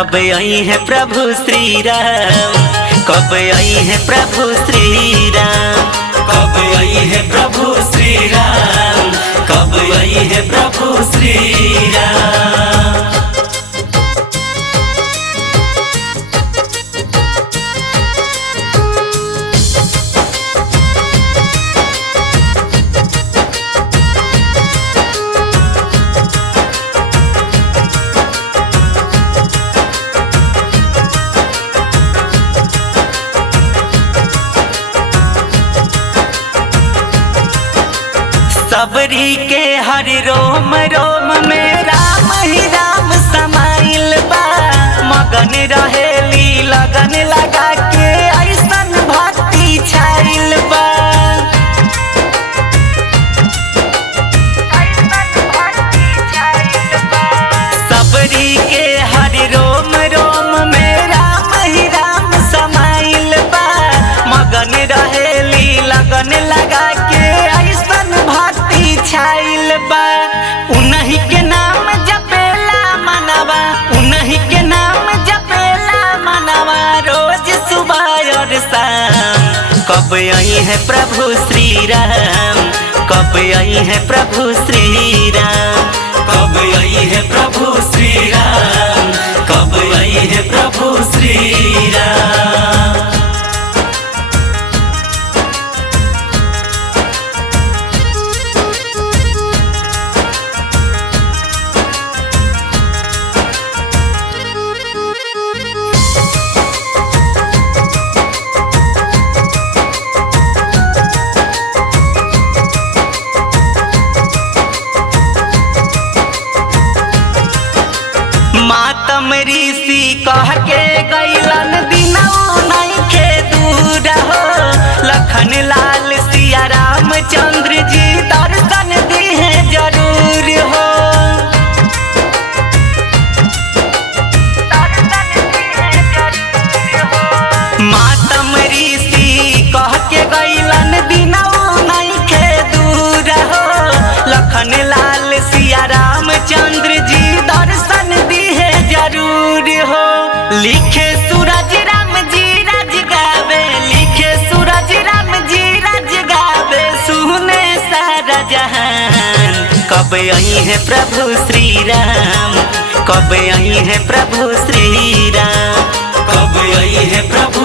कब आई है प्रभु श्री राम, कब आई है प्रभु श्री राम, कब आई है प्रभु श्री राम, कब आई है प्रभु श्री राम। सबरी के हर रोम रोम में राम ही राम समाइल बा, मगन रहेली लगन लगा के ऐसन भक्ति छाइल बा। सबरी के हर रोम रोम में राम ही राम समाइल बा, मगन रहेली लगन लगा के छाइल बा। उन्हीं के नाम जपेला मनवा, उन्हीं के नाम जपेला मनवा रोज सुबह और शाम। कब आई है प्रभु श्री राम, कब आई है प्रभु श्री राम, कब आई है प्रभु श्री राम, कब आई है प्रभु श्री राम। मातम ऋषि कह के गैलन दिनौ नइखे दूर हो, लखन लाल सिया रामचंद्र जी दर्शन दिहे जरूर हो। मातम ऋषि कह के गैलन दिनौ नइखे दूर हो, लखन लाल सिया रामचंद्र जी दर्शन जरूर हो। लिखे सूरज राम जी रज गावे, लिखे सूरज राम जी रज गावे, सुने सारा जहान। कब आई है प्रभु श्री राम, कब आई है प्रभु श्री राम, कब आई है प्रभु